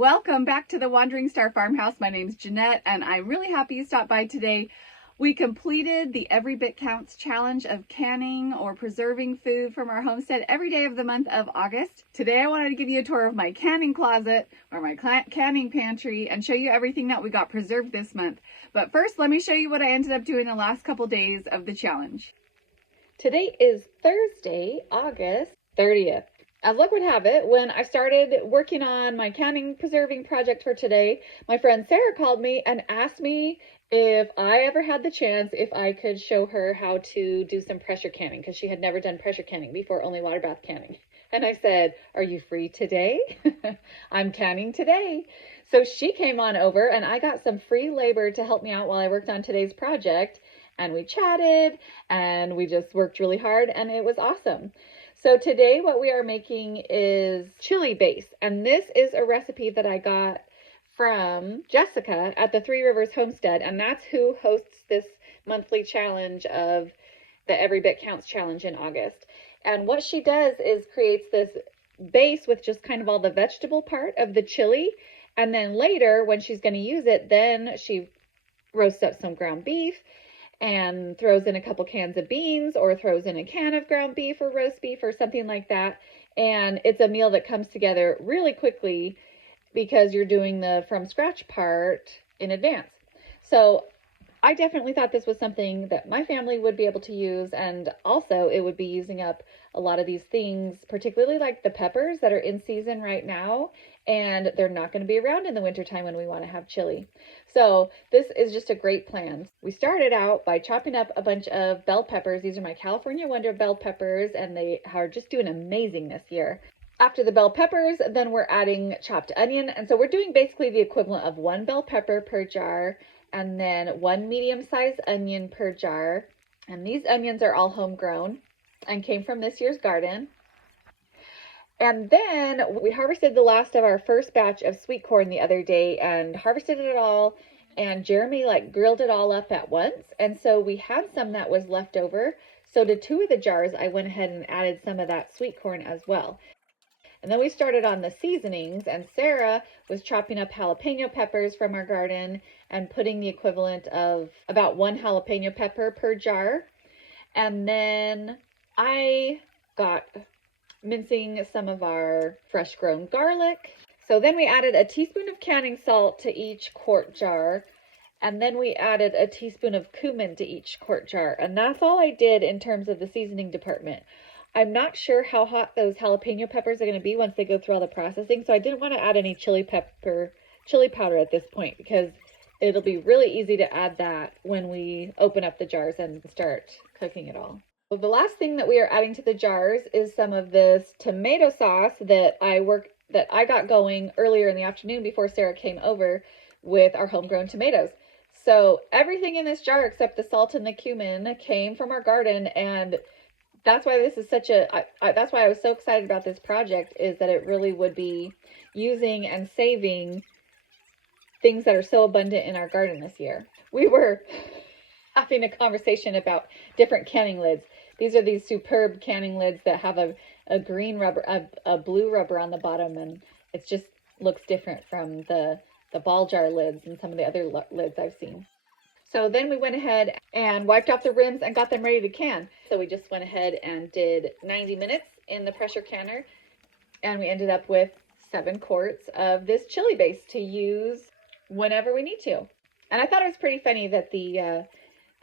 welcome back to the Wandering Star Farmhouse. My name's Jeanette and I'm really happy you stopped by today. We completed the Every Bit Counts challenge of canning or preserving food from our homestead every day of the month of August. Today I wanted to give you a tour of my canning closet or my canning pantry and show you everything that we got preserved this month. But first, let me show you what I ended up doing the last couple days of the challenge. Today is Thursday, August 30th. As luck would have it, when I started working on my canning preserving project for today, my friend Sarah called me and asked me if I ever had the chance, if I could show her how to do some pressure canning, because she had never done pressure canning before, only water bath canning. And I said, "Are you free today?" I'm canning today. So she came on over and I got some free labor to help me out while I worked on today's project. And we chatted and we just worked really hard and it was awesome. So today what we are making is chili base. And this is a recipe that I got from Jessica at the Three Rivers Homestead, and that's who hosts this monthly challenge of the Every Bit Counts challenge in August. And what she does is creates this base with just kind of all the vegetable part of the chili, and then later when she's going to use it, then she roasts up some ground beef and throws in a couple cans of beans or throws in a can of ground beef or roast beef or something like that. And it's a meal that comes together really quickly because you're doing the from scratch part in advance. So I definitely thought this was something that my family would be able to use, and also it would be using up a lot of these things, particularly like the peppers that are in season right now, and they're not going to be around in the wintertime when we want to have chili. So this is just a great plan. We started out by chopping up a bunch of bell peppers. These are my California Wonder bell peppers, and they are just doing amazing this year. After the bell peppers, then we're adding chopped onion. And so we're doing basically the equivalent of 1 bell pepper per jar and then 1 medium-sized onion per jar. And these onions are all homegrown and came from this year's garden. And then we harvested the last of our first batch of sweet corn the other day and harvested it all. And Jeremy grilled it all up at once. And so we had some that was left over. So to 2 of the jars, I went ahead and added some of that sweet corn as well. And then we started on the seasonings, and Sarah was chopping up jalapeno peppers from our garden and putting the equivalent of about 1 jalapeno pepper per jar. And then I got mincing some of our fresh grown garlic. So then we added a teaspoon of canning salt to each quart jar. And then we added a teaspoon of cumin to each quart jar. And that's all I did in terms of the seasoning department. I'm not sure how hot those jalapeno peppers are going to be once they go through all the processing, so I didn't want to add any chili powder at this point because it'll be really easy to add that when we open up the jars and start cooking it all. So the last thing that we are adding to the jars is some of this tomato sauce that I got going earlier in the afternoon before Sarah came over with our homegrown tomatoes. So everything in this jar except the salt and the cumin came from our garden, and that's why this is that's why I was so excited about this project, is that it really would be using and saving things that are so abundant in our garden this year. We were having a conversation about different canning lids. These are these superb canning lids that have a green rubber, a blue rubber on the bottom, and it just looks different from the ball jar lids and some of the other lids I've seen. So then we went ahead and wiped off the rims and got them ready to can. So we just went ahead and did 90 minutes in the pressure canner, and we ended up with 7 quarts of this chili base to use whenever we need to. And I thought it was pretty funny that the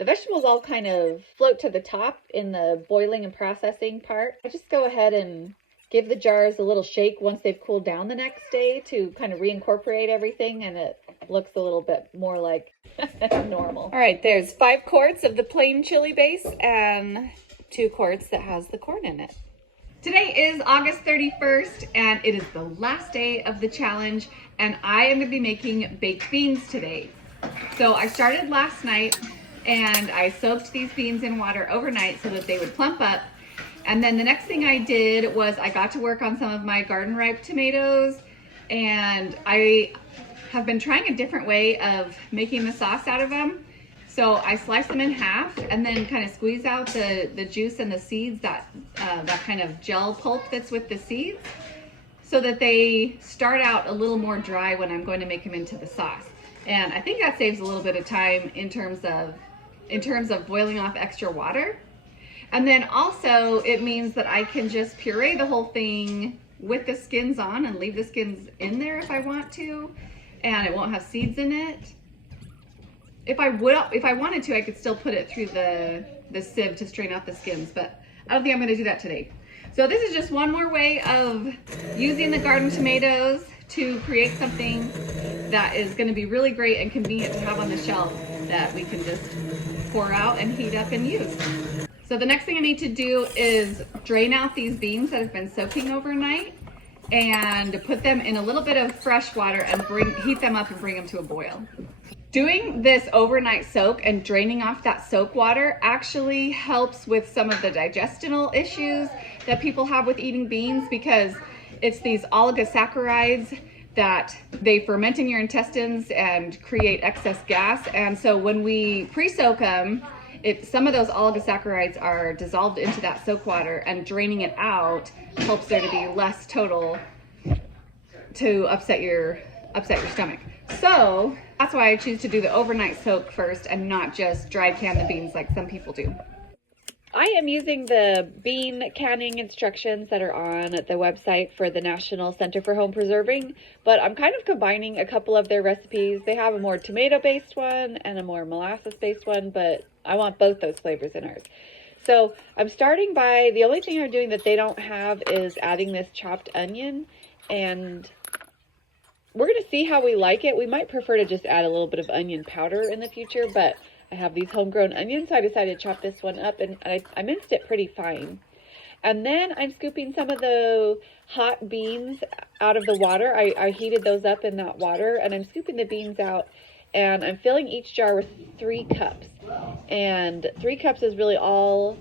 vegetables all kind of float to the top in the boiling and processing part. I just go ahead and give the jars a little shake once they've cooled down the next day to kind of reincorporate everything, and it looks a little bit more like normal. All right, there's 5 quarts of the plain chili base and 2 quarts that has the corn in it. Today is August 31st and it is the last day of the challenge, and I am going to be making baked beans today. So I started last night and I soaked these beans in water overnight so that they would plump up. And then the next thing I did was I got to work on some of my garden ripe tomatoes, and I have been trying a different way of making the sauce out of them. So I slice them in half and then kind of squeeze out the juice and the seeds, that kind of gel pulp that's with the seeds. so that they start out a little more dry when I'm going to make them into the sauce. And I think that saves a little bit of time in terms of boiling off extra water. And then also it means that I can just puree the whole thing with the skins on and leave the skins in there if I want to, and it won't have seeds in it. If I wanted to, I could still put it through the sieve to strain out the skins, but I don't think I'm going to do that today. So this is just one more way of using the garden tomatoes to create something that is going to be really great and convenient to have on the shelf that we can just pour out and heat up and use. So the next thing I need to do is drain out these beans that have been soaking overnight and put them in a little bit of fresh water and heat them up and bring them to a boil. Doing this overnight soak and draining off that soak water actually helps with some of the digestional issues that people have with eating beans, because it's these oligosaccharides that they ferment in your intestines and create excess gas. And so when we pre-soak them, some of those oligosaccharides are dissolved into that soak water, and draining it out helps there to be less total to upset your stomach. So that's why I choose to do the overnight soak first and not just dry can the beans like some people do. I am using the bean canning instructions that are on the website for the National Center for Home Preserving, but I'm kind of combining a couple of their recipes. They have a more tomato-based one and a more molasses-based one, but I want both those flavors in ours. So I'm starting by, the only thing I'm doing that they don't have is adding this chopped onion, and we're going to see how we like it. We might prefer to just add a little bit of onion powder in the future, but I have these homegrown onions, so I decided to chop this one up, and I minced it pretty fine. And then I'm scooping some of the hot beans out of the water. I heated those up in that water, and I'm scooping the beans out, and I'm filling each jar with 3 cups. And 3 cups is really all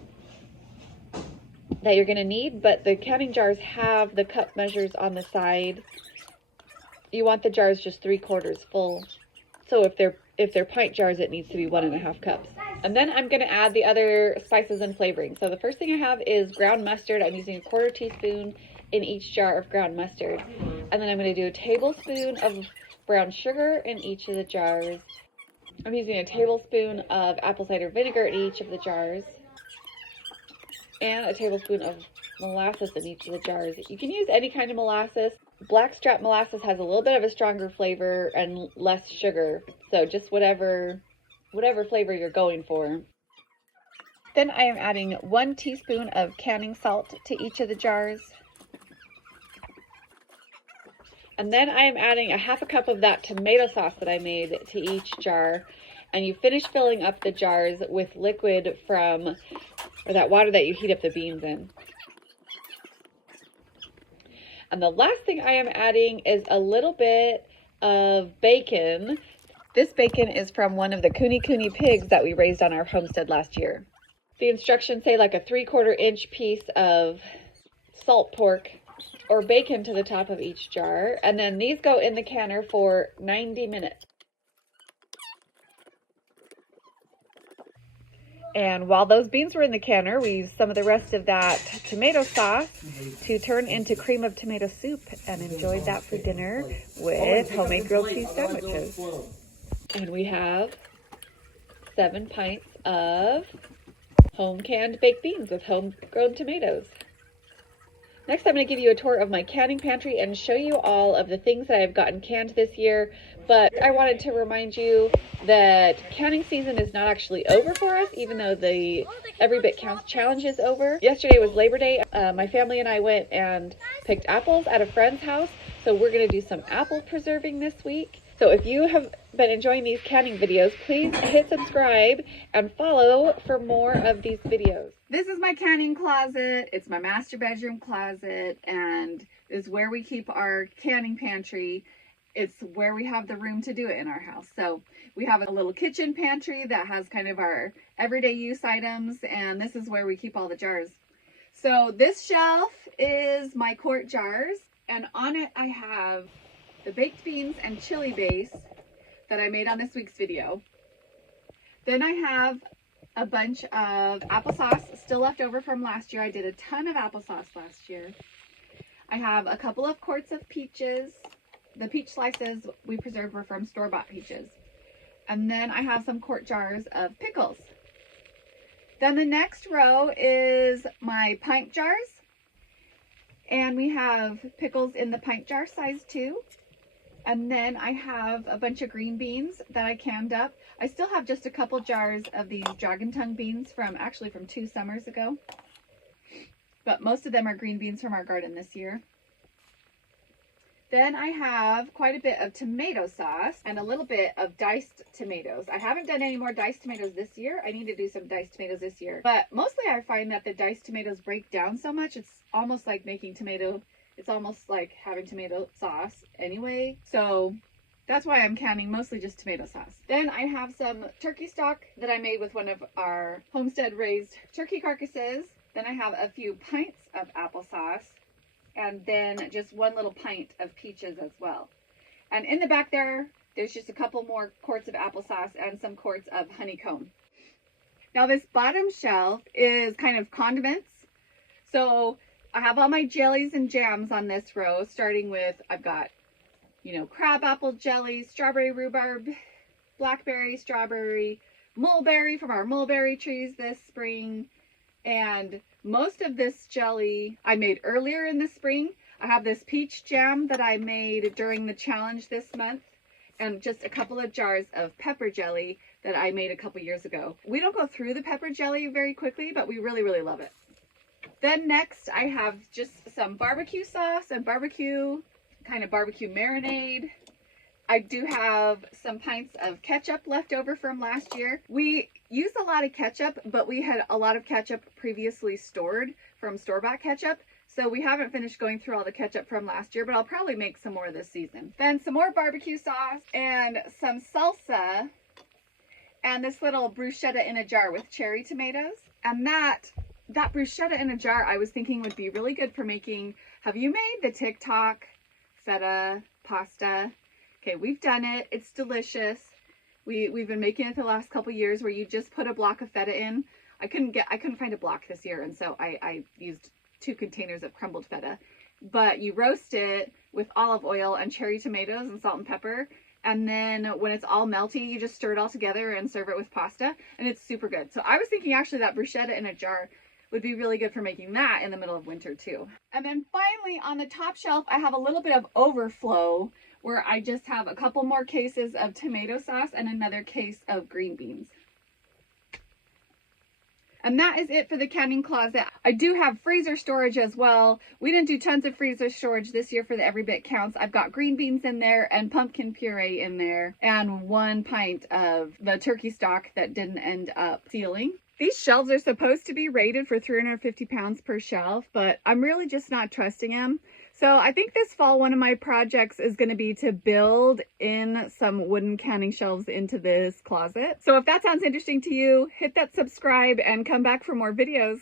that you're going to need, but the canning jars have the cup measures on the side. You want the jars just 3/4 full. So if they're pint jars, it needs to be 1.5 cups. And then I'm going to add the other spices and flavoring. So the first thing I have is ground mustard. I'm using 1/4 teaspoon in each jar of ground mustard. And then I'm going to do a tablespoon of brown sugar in each of the jars. I'm using a tablespoon of apple cider vinegar in each of the jars, and a tablespoon of molasses in each of the jars. You can use any kind of molasses. Blackstrap molasses has a little bit of a stronger flavor and less sugar, so just whatever flavor you're going for. Then I am adding 1 teaspoon of canning salt to each of the jars. And then I am adding a 1/2 cup of that tomato sauce that I made to each jar. And you finish filling up the jars with liquid or that water that you heat up the beans in. And the last thing I am adding is a little bit of bacon. This bacon is from one of the Kuni pigs that we raised on our homestead last year. The instructions say like a 3/4 inch piece of salt pork or bacon to the top of each jar. And then these go in the canner for 90 minutes. And while those beans were in the canner, we used some of the rest of that tomato sauce to turn into cream of tomato soup and enjoyed that for dinner with homemade grilled cheese sandwiches. And we have 7 pints of home canned baked beans with homegrown tomatoes. Next, I'm going to give you a tour of my canning pantry and show you all of the things that I've gotten canned this year. But I wanted to remind you that canning season is not actually over for us, even though the Every Bit Counts challenge is over. Yesterday was Labor Day. My family and I went and picked apples at a friend's house. So we're going to do some apple preserving this week. So if you have been enjoying these canning videos, please hit subscribe and follow for more of these videos. This is my canning closet. It's my master bedroom closet, and is where we keep our canning pantry. It's where we have the room to do it in our house. So we have a little kitchen pantry that has kind of our everyday use items, and this is where we keep all the jars. So this shelf is my quart jars, and on it I have the baked beans and chili base that I made on this week's video. Then I have a bunch of applesauce still left over from last year. I did a ton of applesauce last year. I have a couple of quarts of peaches. The peach slices we preserved were from store-bought peaches. And then I have some quart jars of pickles. Then the next row is my pint jars. And we have pickles in the pint jar size too. And then I have a bunch of green beans that I canned up. I still have just a couple jars of these dragon tongue beans from 2 summers ago. But most of them are green beans from our garden this year. Then I have quite a bit of tomato sauce and a little bit of diced tomatoes. I haven't done any more diced tomatoes this year. I need to do some diced tomatoes this year. But mostly I find that the diced tomatoes break down so much. It's almost like it's almost like having tomato sauce anyway. So that's why I'm canning mostly just tomato sauce. Then I have some turkey stock that I made with one of our homestead raised turkey carcasses. Then I have a few pints of applesauce. And then just 1 little pint of peaches as well. And in the back there's just a couple more quarts of applesauce and some quarts of honeycomb. Now this bottom shelf is kind of condiments. So I have all my jellies and jams on this row, starting with, I've got, crab apple jelly, strawberry rhubarb, blackberry, strawberry, mulberry from our mulberry trees this spring. And most of this jelly I made earlier in the spring. I have this peach jam that I made during the challenge this month, and just a couple of jars of pepper jelly that I made a couple years ago. We don't go through the pepper jelly very quickly, but we really, really love it. Then next I have just some barbecue sauce and barbecue marinade. I do have some pints of ketchup left over from last year. We used a lot of ketchup, but we had a lot of ketchup previously stored from store-bought ketchup. So we haven't finished going through all the ketchup from last year, but I'll probably make some more this season. Then some more barbecue sauce and some salsa and this little bruschetta in a jar with cherry tomatoes. And that bruschetta in a jar I was thinking would be really good for making. Have you made the TikTok feta pasta? Okay, we've done it. It's delicious. We've been making it the last couple years where you just put a block of feta in. I couldn't find a block this year, and so I used 2 containers of crumbled feta. But you roast it with olive oil and cherry tomatoes and salt and pepper. And then when it's all melty, you just stir it all together and serve it with pasta. And it's super good. So I was thinking actually that bruschetta in a jar would be really good for making that in the middle of winter too. And then finally on the top shelf, I have a little bit of overflow where I just have a couple more cases of tomato sauce and another case of green beans. And that is it for the canning closet. I do have freezer storage as well. We didn't do tons of freezer storage this year for the Every Bit Counts. I've got green beans in there and pumpkin puree in there and 1 pint of the turkey stock that didn't end up sealing. These shelves are supposed to be rated for 350 pounds per shelf, but I'm really just not trusting them. So I think this fall, one of my projects is going to be to build in some wooden canning shelves into this closet. So if that sounds interesting to you, hit that subscribe and come back for more videos.